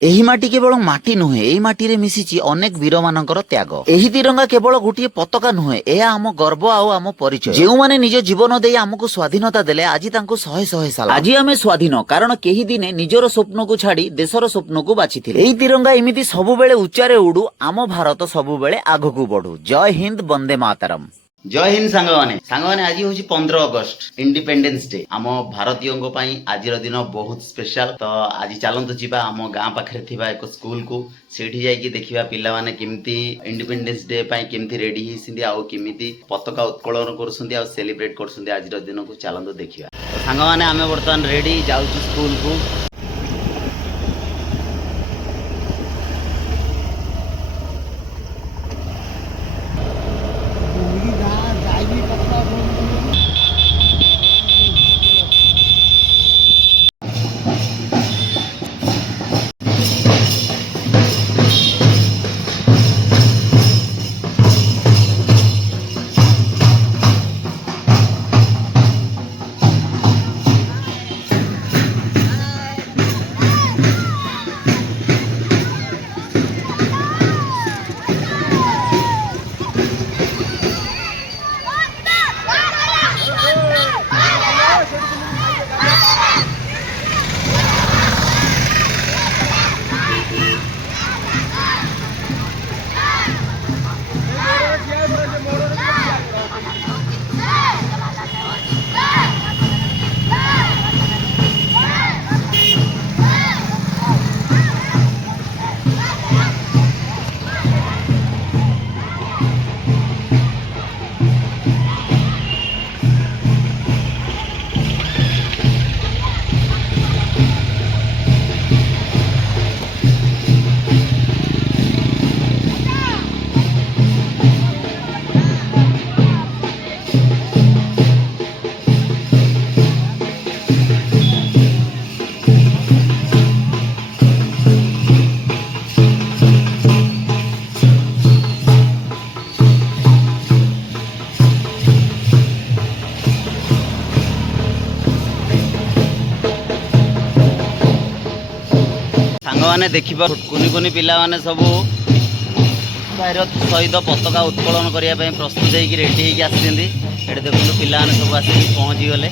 ଏହି ମାଟି କେବଳ ମାଟି ନୁହେଁ, ଏହି ମାଟିରେ ମିଶିଛି ଅନେକ ବୀରମାନଙ୍କର ତ୍ୟାଗ। ଏହି ତିରଙ୍ଗା କେବଳ ଗୋଟିଏ ପତାକା ନୁହେଁ, ଏହା ଆମ ଗର୍ବ ଆଉ ଆମ ପରିଚୟ। ଯେଉଁମାନେ ନିଜ ଜୀବନ ଦେଇ ଆମକୁ ସ୍ୱାଧୀନତା ଦେଲେ, ଆଜି ତାଙ୍କୁ ଶହେ ଶହେ ସାଲାମ। ଆଜି ଆମେ ସ୍ୱାଧୀନ, କାରଣ କେହି ଦିନେ ନିଜର ସ୍ୱପ୍ନକୁ ଛାଡି ଦେଶର ସ୍ୱପ୍ନକୁ ବାଛିଥିଲେ। ଏହି ତିରଙ୍ଗା ଏମିତି ସବୁବେଳେ ଉଚ୍ଚାରେ ଉଡୁ, ଆମ ଭାରତ ସବୁବେଳେ ଆଗକୁ ବଢୁ। ଜୟ ହିନ୍ଦ, ବନ୍ଦେ ମାତରମ୍। ଜୟ ହିନ୍ଦ ସାଙ୍ଗମାନେ ଆଜି ହଉଛି 15 ଅଗଷ୍ଟ ଇଣ୍ଡିପେଣ୍ଡେନ୍ସ ଡେ। ଆମ ଭାରତୀୟଙ୍କ ପାଇଁ ଆଜିର ଦିନ ବହୁତ ସ୍ପେଶାଲ। ତ ଆଜି ଚାଲନ୍ତୁ ଯିବା ଆମ ଗାଁ ପାଖରେ ଥିବା ଏକ ସ୍କୁଲକୁ। ସେଇଠି ଯାଇକି ଦେଖିବା ପିଲାମାନେ କେମିତି ଇଣ୍ଡିପେଣ୍ଡେନ୍ସ ଡେ ପାଇଁ କେମିତି ରେଡି ହେଇଛନ୍ତି, ଆଉ କେମିତି ପତାକା ଉତ୍ତୋଳନ କରୁଛନ୍ତି ଆଉ ସେଲିବ୍ରେଟ କରୁଛନ୍ତି ଆଜିର ଦିନକୁ। ଚାଲନ୍ତୁ ଦେଖିବା। ତ ସାଙ୍ଗମାନେ ଆମେ ବର୍ତ୍ତମାନ ରେଡି ଯାଉଛୁ ସ୍କୁଲକୁ। ସାଙ୍ଗମାନେ ଦେଖିବା କୁନି କୁନି ପିଲାମାନେ ସବୁ ଭାରତ ସହିତ ପତାକା ଉତ୍ତୋଳନ କରିବା ପାଇଁ ପ୍ରସ୍ତୁତ ହେଇକି ରେଡି ହେଇକି ଆସିଛନ୍ତି। ଏଠି ଦେଖନ୍ତୁ ପିଲାମାନେ ସବୁ ଆସିକି ପହଞ୍ଚିଗଲେ।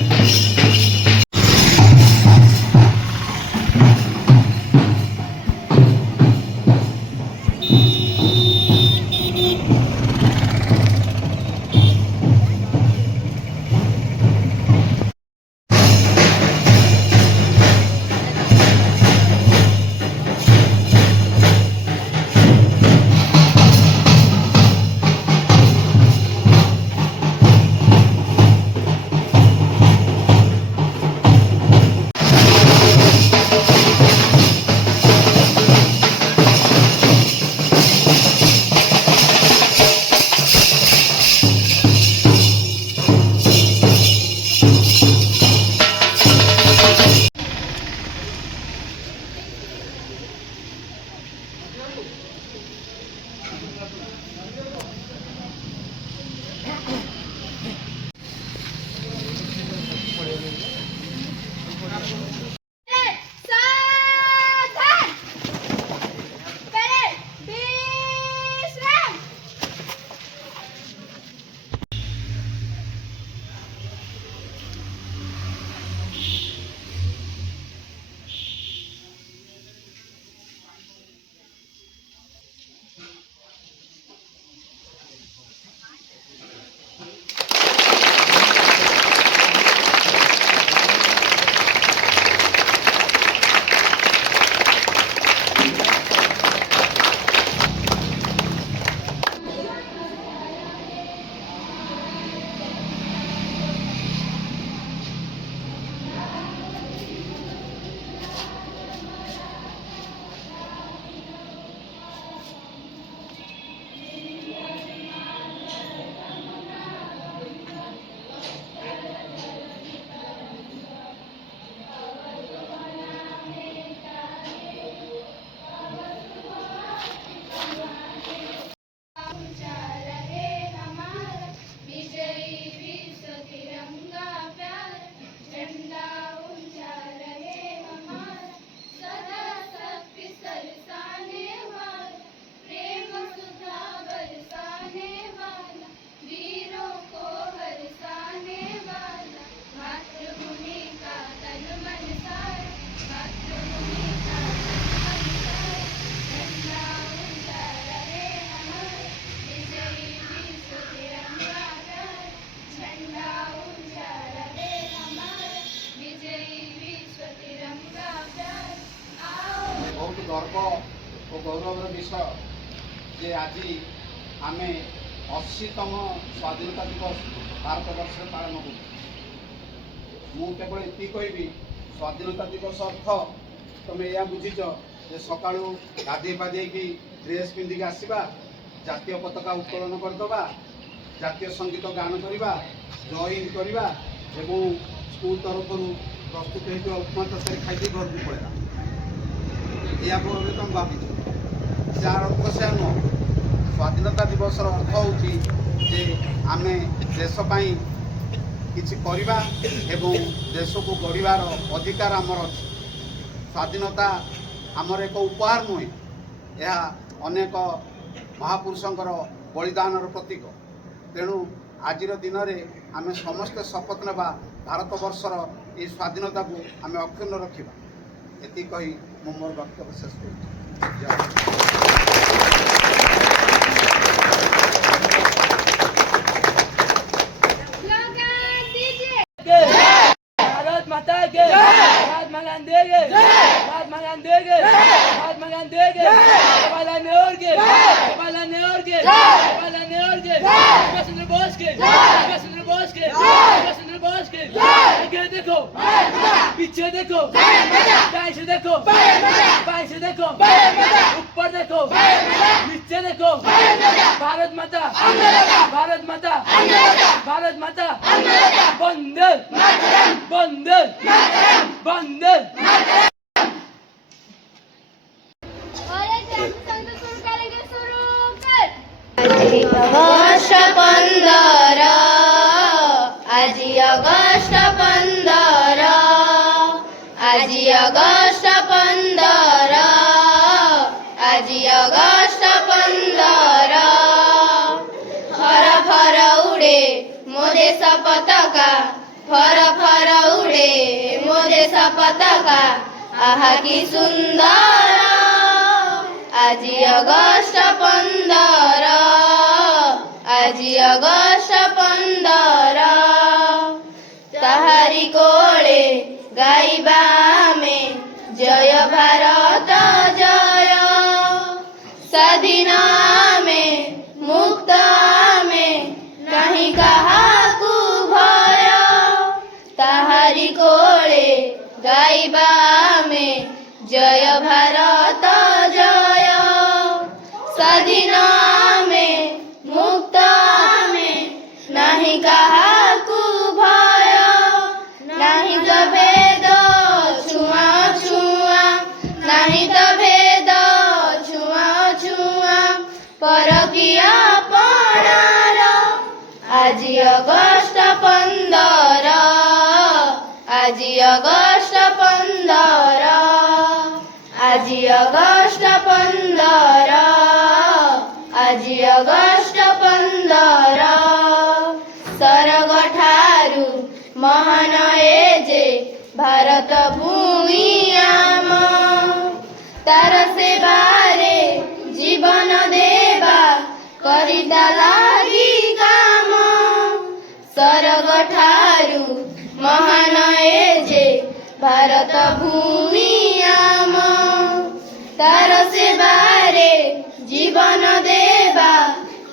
ବହୁତ ଗର୍ବ ଓ ଗୌରବର ବିଷୟ ଯେ ଆଜି ଆମେ 80ତମ ସ୍ୱାଧୀନତା ଦିବସ ଭାରତବର୍ଷରେ ପାଳନ କରୁଛୁ। ମୁଁ କେବଳ ଏତିକି କହିବି, ସ୍ୱାଧୀନତା ଦିବସ ଅର୍ଥ ତମେ ଏହା ବୁଝିଛ ଯେ ସକାଳୁ ଗାଧେଇ ପାଧେଇକି ଡ୍ରେସ୍ ପିନ୍ଧିକି ଆସିବା, ଜାତୀୟ ପତାକା ଉତ୍ତୋଳନ କରିଦେବା, ଜାତୀୟ ସଙ୍ଗୀତ ଗାନ କରିବା, ଜୟ ହିନ୍ଦ କରିବା ଏବଂ ସ୍କୁଲ ତରଫରୁ ପ୍ରସ୍ତୁତ ହୋଇଥିବା ଉପମା ତରକାରୀ ଖାଇକି ଘରକୁ ପଳେଇବା। ଏହା ପରେ ତମେ ଭାବିଛ, ଯାହାର ଅର୍ଥ ସେୟା ନୁହଁ। ସ୍ୱାଧୀନତା ଦିବସର ଅର୍ଥ ହେଉଛି ଯେ ଆମେ ଦେଶ ପାଇଁ କିଛି କରିବା ଏବଂ ଦେଶକୁ ଗଢ଼ିବାର ଅଧିକାର ଆମର ଅଛି। ସ୍ୱାଧୀନତା ଆମର ଏକ ଉପହାର ନୁହେଁ, ଏହା ଅନେକ ମହାପୁରୁଷଙ୍କର ବଳିଦାନର ପ୍ରତୀକ। ତେଣୁ ଆଜିର ଦିନରେ ଆମେ ସମସ୍ତେ ଶପଥ ନେବା ଭାରତବର୍ଷର ଏହି ସ୍ୱାଧୀନତାକୁ ଆମେ ଅକ୍ଷୁଣ୍ଣ ରଖିବା। ଏତିକି କହି ମୁଁ ମୋର ବକ୍ତବ୍ୟ ଶେଷ କରୁଛି। भारत माता के महात्मा गांधी के महात्मा गांधी के महात्मा गांधी के जवाहरलाल नेहरू के जवाहरलाल नेहरू के जवाहरलाल नेहरू के सुभाष चंद्र बोस के सुभाष चंद्र बोस के सुभाष चंद्र बोस के आगे देखो पीछे देखो दाएं से देखो बाएं से देखो ऊपर देखो नीचे देखो भारत माता भारत माता भारत माता वंदे वंदे वंदे। अगस्ट 15 आज अगस्ट 15 आज अगस्ट 15 आज अगस्ट 15 फर फर उड़े मो देश पताका फर फर उड़े मो देश पताका आहा कि सुंदर आज अगस्ट 15 आज अगस्ट 15 ताहारी कोले गाइबा में जय भारत जय स्वाधीन में मुक्त में नहीं काहाकू भय ताहारी कोले गाइबा में जय भारत जय स्वाधीन में मुक्त में नहीं काहाकू भय नहीं तो भेद छुआ छुआ नहीं तो भेद छुआ छुआ परकिया पणार आज अगस्ट 15 आज अगस्ट 15 आज अगस्ट 15 आज अगस्ट 15 सरग ठारू महान ए जे भारत भूमि आम तार सेवारे जीवन देवा करिता लागी काम सरग ठारू महान ए जे भारत भूमि आम तार सेवारे जीवन देवा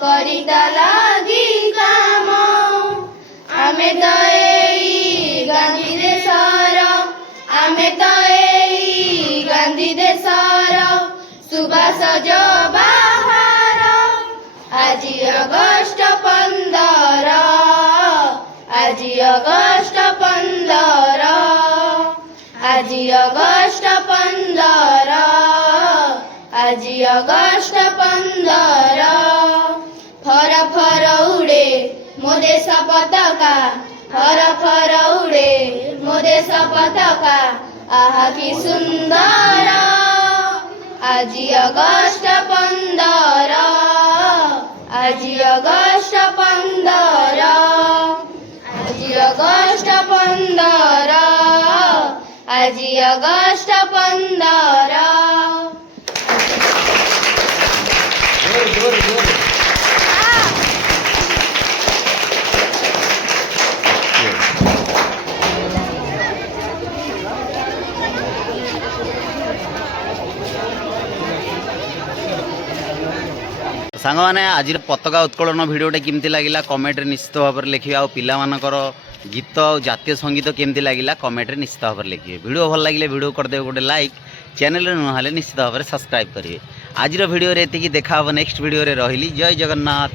करिता लागी काम आमे तो एई गांधी देशर आमे तो एई गांधी देशर सुभाष जवाहर आज अगस्ट 15 आज अगस्ट 15 आज अगस्ट 15 आज अगस्ट 15 फर फर उड़े मो देश पताका फर फर उड़े मो देश पताका आहा कि सुंदर आज अगस्ट 15 आज अगस्ट 15 आज अगस्ट 15 आज अगस्ट 15 Thank you. सांग मैंने आज पताका उत्कोलन भिडियोटे केमती लगिला कमेंट निश्चित भाव में लिखिए आउ पिलामानकर गीत और जातीय संगीत केमती लगिला कमेंट निश्चित भाव में लिखिए वीडियो भल लगे वीडियो करदे गोटे लाइक चैनल नुहले निश्चित भाव में सब्सक्राइब करेंगे आज भिडियो एति देखा नेक्स्ट भिडियो रही जय जगन्नाथ।